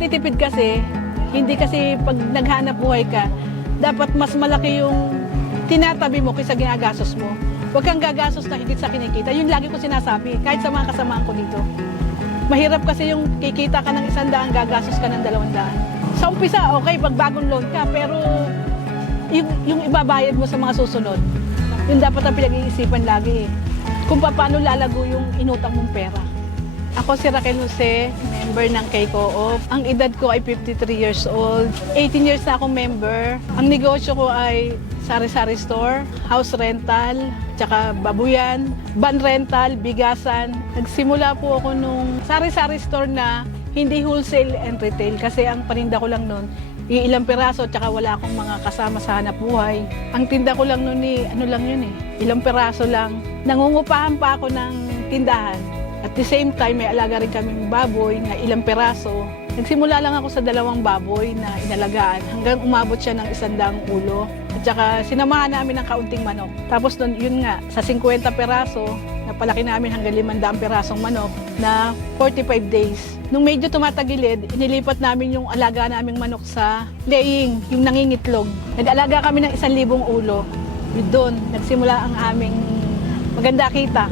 pagtitipid kasi, hindi kasi pag naghanap buhay ka, dapat mas malaki yung tinatabi mo kaysa ginagastos mo. Huwag kang gagastos na higit sa kinikita. Yun lagi ko sinasabi, kahit sa mga kasamaan ko dito. Mahirap kasi yung kikita ka ng 100, gagastos ka ng 200. Sa umpisa, okay, pag bagong loan ka, pero yung ibabayad mo sa mga susunod, yun dapat ang pinag-iisipan lagi eh. Kung paano lalago yung inutang mong pera. Ako si Raquel Jose, member ng K-Co-op. Ang edad ko ay 53 years old. 18 years na akong member. Ang negosyo ko ay sari-sari store, house rental, tsaka babuyan, van rental, bigasan. Nagsimula po ako nung sari-sari store na hindi wholesale and retail kasi ang paninda ko lang noon, ilang piraso tsaka wala akong mga kasama sa hanap buhay. Ang tinda ko lang noon ano lang yun ilang piraso lang. Nangungupahan pa ako ng tindahan. At the same time, may alaga rin kaming baboy na ilang peraso. Nagsimula lang ako sa 2 baboy na inalagaan hanggang umabot siya ng 100 ulo. At saka sinamahan namin ng kaunting manok. Tapos nun, yun nga, sa 50 peraso, napalaki namin hanggang 500 perasong manok na 45 days. Nung medyo tumatagilid, inilipat namin yung alaga naming manok sa laying, yung nangingitlog. Nag-alaga kami ng 1,000 ulo. Doon, nagsimula ang aming maganda kita.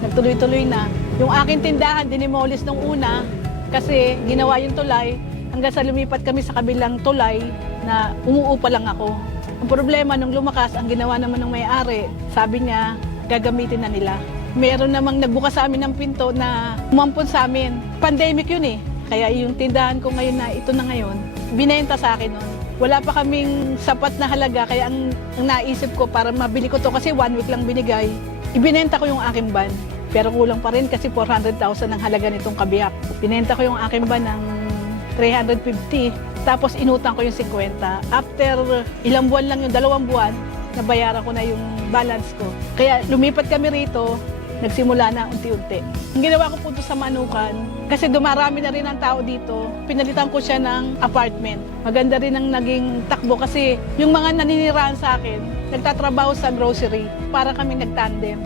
Nagtuloy-tuloy na. Yung aking tindahan, dinimolis nung una kasi ginawa yung tulay hanggang sa lumipat kami sa kabilang tulay na umuupa lang ako. Ang problema nung lumakas, ang ginawa naman ng may-ari, sabi niya, gagamitin na nila. Meron namang nagbukas sa amin ng pinto na umampon sa amin. Pandemic yun eh. Kaya yung tindahan ko ngayon na ito na ngayon, binenta sa akin nun. Wala pa kaming sapat na halaga, kaya ang naisip ko para mabili ko to kasi 1 week lang binigay, ibinenta ko yung aking van. Pero kulang pa rin kasi 400,000 ang halaga nitong kabiyak. Binenta ko yung aking van ng 350, tapos inutang ko yung 50. After ilang buwan lang, yung 2 buwan, nabayaran ko na yung balance ko. Kaya lumipat kami rito, nagsimula na unti-unti. Ang ginawa ko po ito sa Manukan, kasi dumarami na rin ang tao dito, pinalitan ko siya ng apartment. Maganda rin ang naging takbo kasi yung mga naninirahan sa akin, nagtatrabaho sa grocery, para kami nagtandem.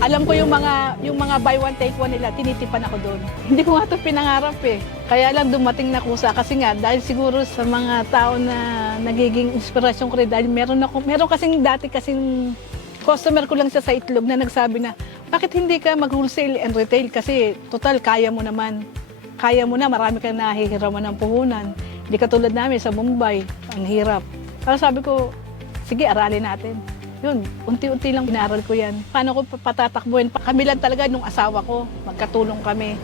Alam ko yung mga buy one take one nila, tinitipan ako doon. Hindi ko nga ito pinangarap eh. Kaya lang dumating na kusa kasi nga dahil siguro sa mga tao na nagiging inspirasyon ko rin, dahil meron kasing dati kasing customer ko lang siya sa itlog na nagsabi na, bakit hindi ka mag-wholesale and retail? Kasi total, kaya mo naman. Kaya mo na, marami kang nahihiraman ng puhunan. Hindi katulad namin sa Mumbai, ang hirap. Kaya sabi ko, sige, aralin natin. Yun, unti-unti lang inaral ko yan. Paano ko patatakbuhin? Kami lang talaga nung asawa ko, magkatulong kami.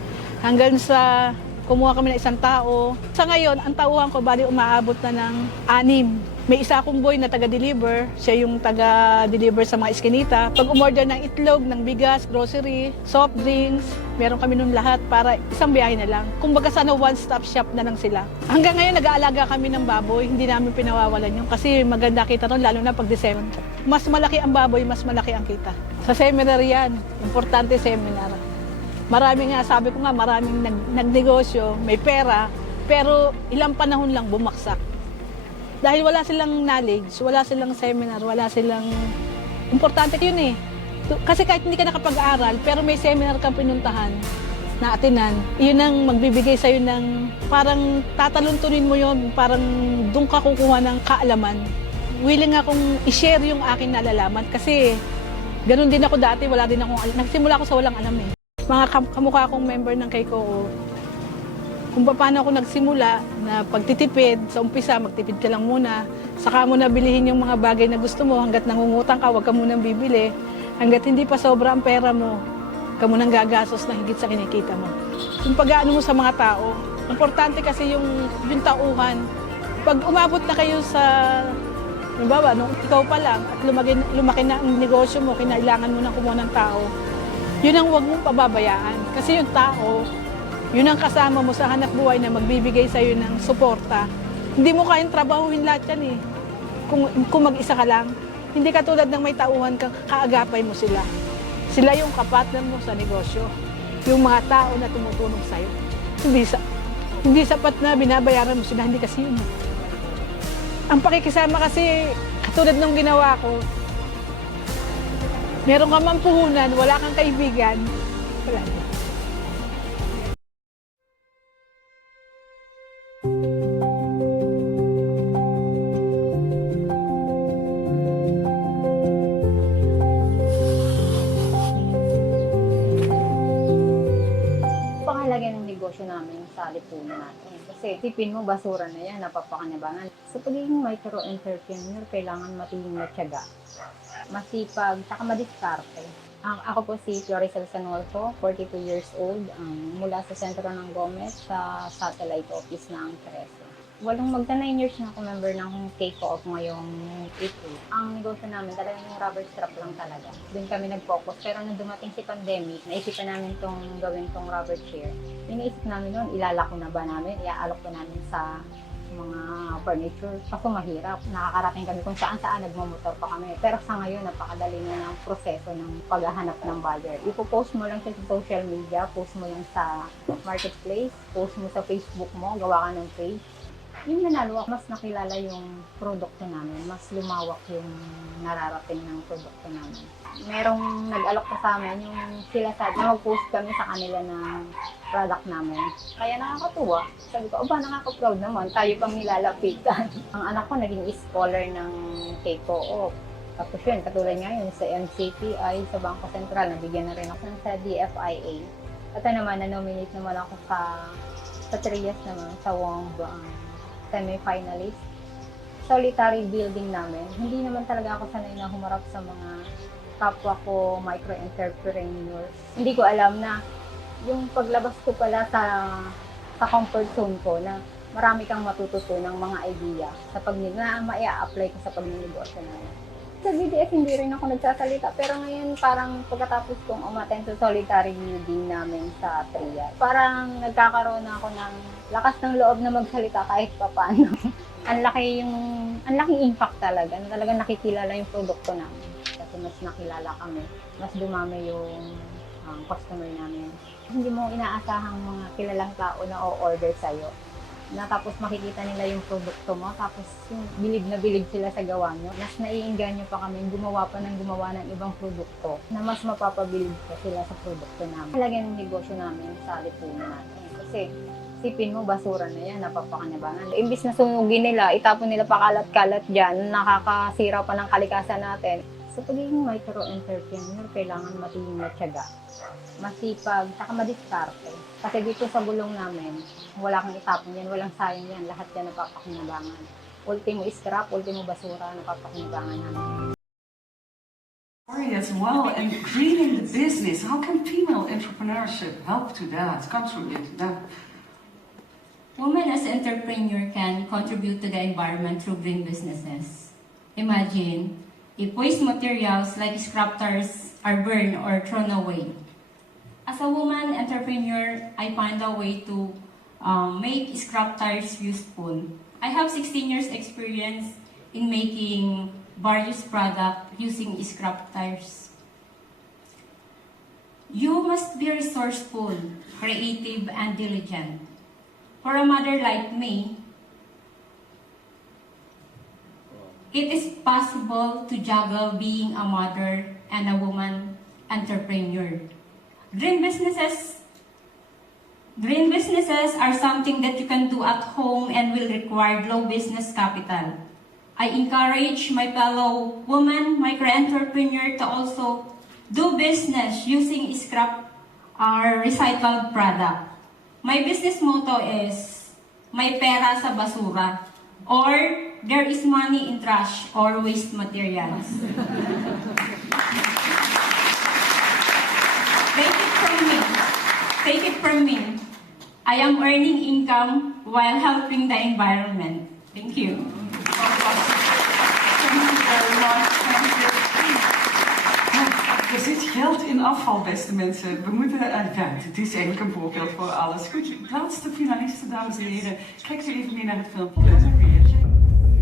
Hanggang sa kumuha kami ng 1 tao. Sa ngayon, ang tauhan ko, bali umaabot na ng 6. May isa akong boy na taga-deliver. Siya yung taga-deliver sa mga iskinita. Pag umorder ng itlog, ng bigas, grocery, soft drinks, meron kami nun lahat para isang biyahe na lang. Kumbaga sana one-stop shop na lang sila. Hanggang ngayon, nag-aalaga kami ng baboy. Hindi namin pinawawalan yun kasi maganda kita ron, lalo na pag December. Mas malaki ang baboy, mas malaki ang kita. Sa seminar yan, importante seminar. Marami nga, sabi ko nga, maraming nagnegosyo, may pera, pero ilang panahon lang bumaksak. Dahil wala silang knowledge, wala silang seminar, wala silang... Importante yun eh. Kasi kahit hindi ka nakapag-aral, pero may seminar kang pinuntahan na atinan, yun ang magbibigay sa'yo ng parang tataluntunin mo yun, parang doon ka kukuha ng kaalaman. Willing akong i-share yung aking nalalaman kasi ganun din ako dati, wala din akong alam. Nagsimula ako sa walang alam eh. Mga kamukha akong member ng K-Co-op, kung paano ako nagsimula na pagtitipid, sa umpisa magtipid ka lang muna, saka mo na bilihin yung mga bagay na gusto mo, hanggat nangungutang ka, huwag ka munang bibili, hanggat hindi pa sobra ang pera mo, huwag ka munang gagastos na higit sa kinikita mo. Yung pag-aano mo sa mga tao, importante kasi yung tauhan. Pag umabot na kayo sa, halimbawa, nung ikaw pa lang at lumaki na ang negosyo mo, kinailangan mo nang kumuha ng tao, yun ang huwag mong pababayaan. Kasi yung tao, yun ang kasama mo sa hanap buhay na magbibigay sa'yo ng suporta. Hindi mo kayang trabahuhin lahat yan eh. Kung mag-isa ka lang, hindi ka tulad ng may tauhan kang kaagapay mo sila. Sila yung kapartner mo sa negosyo. Yung mga tao na tumutulong sa'yo. Hindi sapat na binabayaran mo sila, hindi kasi yun. Ang pakikisama kasi, katulad ng ginawa ko, meron kang mampuhunan, wala kang kaibigan, wala. negosyo namin sa lipunan natin. Kasi tipin mo, basura na yan, napapakanabangan. Sa pagiging micro-entrepreneur, kailangan matinding na tiyaga, masipag, saka madiskarte. Ako po si Floricel Sanolfo, 42 years old, mula sa sentro ng Gomez sa satellite office ng Trece. Magta 9 years na ako member ng K-Co-op ngayong April. Ang negosyo namin talagang yung rubber strap lang talaga. Doon kami nag-focus. Pero nung dumating si pandemic, naisipan namin gawin tong rubber chair. Iniisip namin noon, ilalako na ba namin? Iaalok ba namin sa mga furniture? Kasi mahirap. Nakakarating kami kung saan-saan, nagmamotor pa kami. Pero sa ngayon, napakadali na ng proseso ng paghahanap ng buyer. Ipo-post mo lang siya sa social media, post mo lang sa marketplace, post mo sa Facebook mo, gawa ka ng page. Yung nanalo, mas nakilala yung produkto namin, mas lumawak yung nararating ng produkto namin. Merong nag-alok pa sa amin, yung sila na mag-post kami sa kanila ng product namin. Kaya nakakatuwa. Sabi ko, nakaka-proud naman, tayo pang nilalapitan. Ang anak ko naging scholar ng K-Co-op. Tapos yun, katulad nga yun sa NCPI, sa Bangko Sentral, nabigyan na rin ako sa DFIA. At naman, na-nominate naman ako sa Trias naman, sa WONG semi-finalist. Solitary building namin. Hindi naman talaga ako sanay na humarap sa mga kapwa ko micro-entrepreneurs. Hindi ko alam na yung paglabas ko pala sa comfort zone ko na marami kang matututunang mga idea sa na maia-apply ko sa pagninegosyo namin. Sa BDF hindi rin ako nagsasalita, pero ngayon parang pagkatapos kong umattend sa solitary building namin sa Trias, parang nagkakaroon na ako ng lakas ng loob na magsalita kahit papaano. ang laking impact talaga, na talagang nakikilala yung produkto namin. Kasi mas nakilala kami, mas dumami yung customer namin. Hindi mo inaasahang mga kilalang tao na o-order sa'yo. Na tapos makikita nila yung produkto mo, tapos yung bilib na bilib sila sa gawa nyo. Mas naiinganyo pa kami gumawa ng ibang produkto na mas mapapabilib pa sila sa produkto namin. Talaga yung negosyo namin sa lipunan natin. Kasi sipin mo, basura na yan, napapakanabangan. Imbis na sunugin nila, itapon nila pakalat-kalat dyan, nakakasira pa ng kalikasan natin. Sa pagiging micro-entrepreneur, kailangan matinding na tiyaga, masipag, saka madiskarte. Kasi dito sa gulong namin, wala kang itapon yan, walang sayang yan, lahat yan napapakinabangan. Ultimo scrap, ultimo basura, napapakinabangan namin. As well, and greening the business, how can female entrepreneurship help to that, contribute to that? Women as entrepreneur can contribute to the environment through green businesses. Imagine, if waste materials like scrap tires are burned or thrown away. As a woman entrepreneur, I find a way to make scrap tires useful. I have 16 years experience in making various products using scrap tires. You must be resourceful, creative, and diligent. For a mother like me, it is possible to juggle being a mother and a woman entrepreneur. Green businesses are something that you can do at home and will require low business capital. I encourage my fellow women micro-entrepreneur to also do business using scrap or recycled product. My business motto is, may pera sa basura, or there is money in trash or waste materials. Take it from me. I am earning income while helping the environment. Thank you. Thank you very much. Er zit geld in afval, beste mensen. We moeten, het is eigenlijk een voorbeeld voor alles. Goed, de laatste finalisten, dames en heren. Kijkt u even mee naar het filmpje.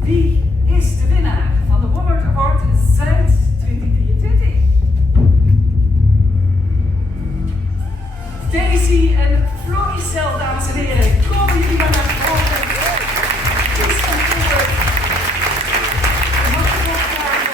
Wie is de winnaar van de Women Award Zuid 2023? Daisy en Floricel, dames en heren. Komen jullie maar naar voren. Kies van voren. Mag je nog vragen?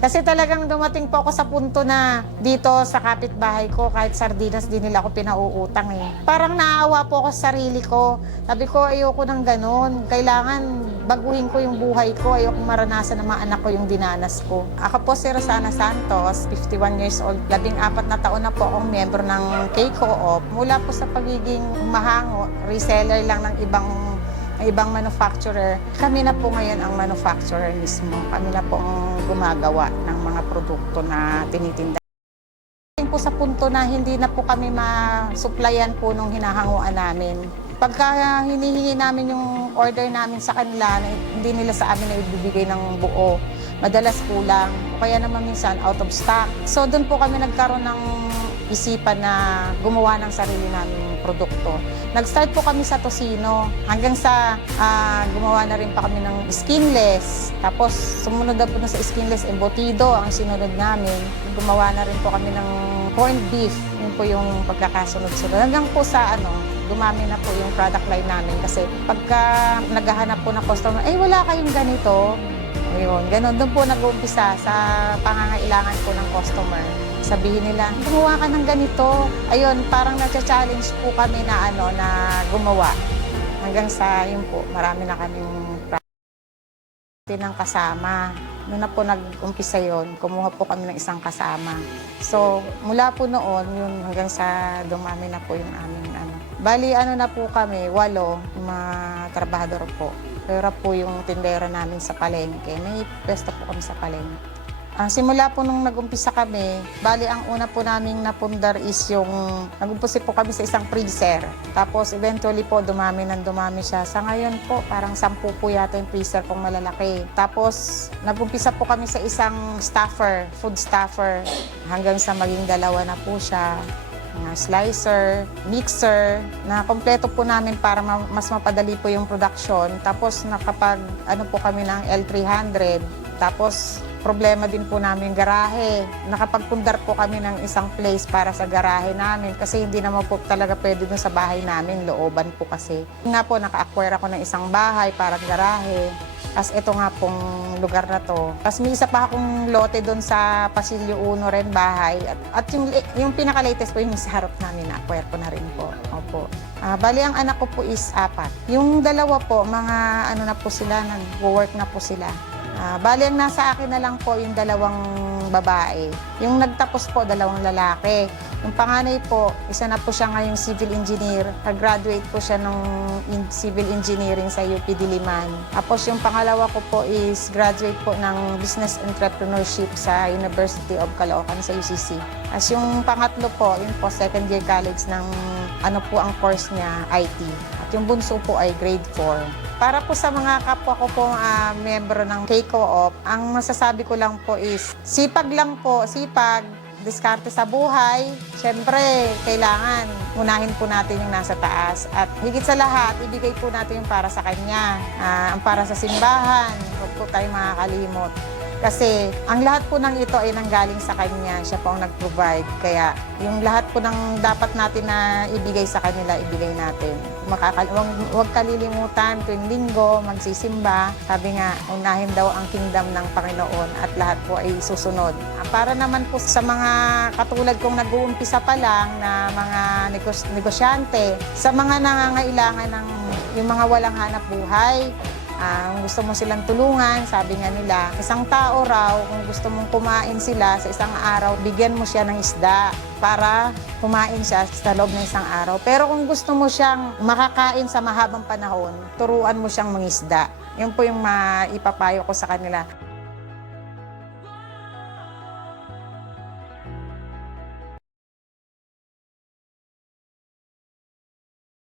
Kasi talagang dumating po ako sa punto na dito sa kapitbahay ko, kahit sardinas din nila ako pinauutang eh. Parang naawa po ako sa sarili ko. Sabi ko, ayoko ng ganun. Kailangan baguhin ko yung buhay ko. Ayokong maranasan ng mga anak ko yung dinanas ko. Ako po si Rosana Santos, 51 years old. 14 na taon na po akong miyembro ng K-Co-op. Mula po sa pagiging mahango, reseller lang ng ibang manufacturer. Kami na po ngayon ang manufacturer mismo. Kami na po ang gumagawa ng mga produkto na tinitinda. Po sa punto na hindi na po kami ma-supplyan po nung hinahanguan namin. Pagka hinihingi namin yung order namin sa kanila, hindi nila sa amin na ibibigay ng buo. Madalas kulang, o kaya naman minsan out of stock. So doon po kami nagkaroon ng isipan na gumawa ng sarili naming produkto. Nag-start po kami sa tocino hanggang sa gumawa na rin pa kami ng skinless. Tapos sumunod na po na sa skinless, embutido ang sinunod namin. Gumawa na rin po kami ng corned beef. Yun po yung pagkakasunod-sunod. Hanggang po sa dumami na po yung product line namin. Kasi pagka naghahanap po ng customer, wala kayong ganito. Ayun, ganun. Doon po nag-uumpisa sa pangangailangan po ng customer. Sabihin nila, gumawa ka ng ganito. Ayun, parang na-challenge po kami na gumawa. Hanggang sa, yun po, marami na kaming ng kasama. Noon na po nag-umpisa yun, kumuha po kami ng isang kasama. So, mula po noon, yun hanggang sa dumami na po yung aming Bali, na po kami, 8, mga trabahador po. Pero po yung tindera namin sa palengke. May pwesto po kami sa palengke. Simula po nung nag-umpisa kami, bali ang una po naming napundar is yung nag-umpisa po kami sa isang freezer. Tapos eventually po dumami siya. Sa ngayon po parang 10 po yata yung freezer pong malalaki. Tapos nag-umpisa po kami sa isang stuffer, food stuffer, hanggang sa maging 2 na po siya. Mga slicer, mixer, na kompleto po namin para mas mapadali po yung production. Tapos nakapag po kami ng L300. Tapos problema din po namin garahe. Nakapagpundar po kami ng isang place para sa garahe namin kasi hindi naman po talaga pwede dun sa bahay namin, looban po kasi. Nga po, naka-acquire ako ng isang bahay para garahe. Tapos ito nga pong lugar na to. Tapos may isa pa akong lote doon sa Pasilyo 1 rin, bahay. At yung pinaka-latest po yung sa harap namin, na-acquire ko na rin po. Opo. Bali, ang anak ko po is 4. Yung 2 po, mga na po sila, nag-work na po sila. Bali, ang nasa akin na lang po yung 2 babae. Yung nagtapos po, 2 lalaki. Yung panganay po, isa na po siya ngayong civil engineer. Nag-graduate po siya ng civil engineering sa UP Diliman. Tapos yung pangalawa ko po is graduate po ng business entrepreneurship sa University of Caloocan sa UCC. As yung pangatlo po, yun po, second year college ng po ang course niya, IT. At yung bunso po ay grade 4. Para po sa mga kapwa ko pong membro ng K-Co-op, ang masasabi ko lang po is sipag lang po, sipag, diskarte sa buhay. Siyempre, kailangan unahin po natin yung nasa taas. At higit sa lahat, ibigay po natin yung para sa kanya, ang para sa simbahan. Huwag po tayong makakalimot. Kasi ang lahat po ng ito ay nanggaling sa kanya. Siya po ang nag-provide. Kaya yung lahat po ng dapat natin na ibigay sa kanila, ibigay natin. Huwag kalilimutan, tuwing linggo, magsisimba. Sabi nga, unahin daw ang kingdom ng Panginoon at lahat po ay susunod. Para naman po sa mga katulad kong nag-uumpisa pa lang na mga negosyante, sa mga nangangailangan ng yung mga walang hanap buhay, gusto mo silang tulungan, sabi nga nila, isang tao raw, kung gusto mong kumain sila sa isang araw, bigyan mo siya ng isda para kumain siya sa loob ng isang araw. Pero kung gusto mo siyang makakain sa mahabang panahon, turuan mo siyang mangisda. Yun po yung maipapayo ko sa kanila.